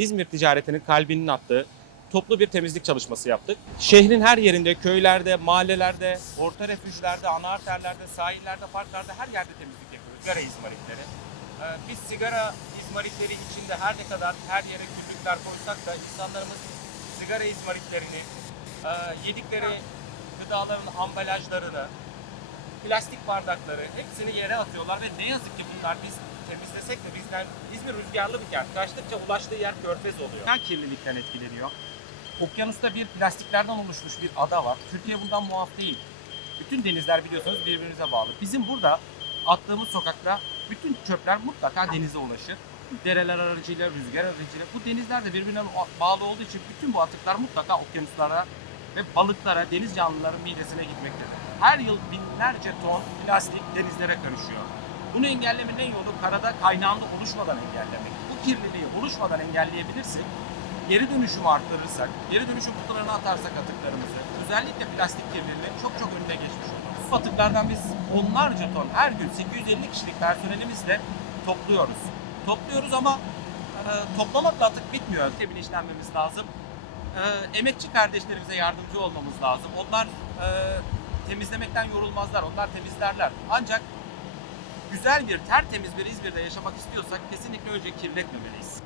İzmir ticaretinin kalbinin attığı toplu bir temizlik çalışması yaptık. Şehrin her yerinde, köylerde, mahallelerde, orta refüjlerde, ana arterlerde, sahillerde, parklarda her yerde temizlik yapıyoruz. Sigara izmaritleri. Ee, Biz sigara izmaritleri içinde her ne kadar her yere küllükler koysak da insanlarımız sigara izmaritlerini, e, yedikleri gıdaların ambalajlarını, plastik bardakları hepsini yere atıyorlar ve ne yazık ki bunlar biz temizlesek de bizden İzmir rüzgarlı bir kent. Kaçtıkça ulaştığı yer körfez oluyor. Neden kirlilikten etkileniyor? Okyanusta bir plastiklerden oluşmuş bir ada var. Türkiye bundan muaf değil. Bütün denizler biliyorsunuz birbirinize bağlı. Bizim burada attığımız sokakta bütün çöpler mutlaka denize ulaşır. Dereler aracıyla, rüzgar aracıyla. Bu denizler de birbirine bağlı olduğu için bütün bu atıklar mutlaka okyanuslara ve balıklara, deniz canlıların midesine gitmektedir. Her yıl binlerce ton plastik denizlere karışıyor. Bunu engellemenin en yolu karada kaynağında oluşmadan engellemek. Bu kirliliği oluşmadan engelleyebilirsek, geri dönüşümü arttırırsak, geri dönüşüm kutularına atarsak atıklarımızı, özellikle plastik kirliliğinin çok çok önüne geçmiş oluruz. Bu atıklardan biz onlarca ton her gün 850 kişilik personelimizle topluyoruz. Topluyoruz ama e, toplamakla atık bitmiyor. Bilinçlenmemiz lazım e, emekçi kardeşlerimize yardımcı olmamız lazım. Onlar e, temizlemekten yorulmazlar, onlar temizlerler. Ancak güzel bir, tertemiz bir İzmir'de yaşamak istiyorsak kesinlikle önce kirletmemeliyiz.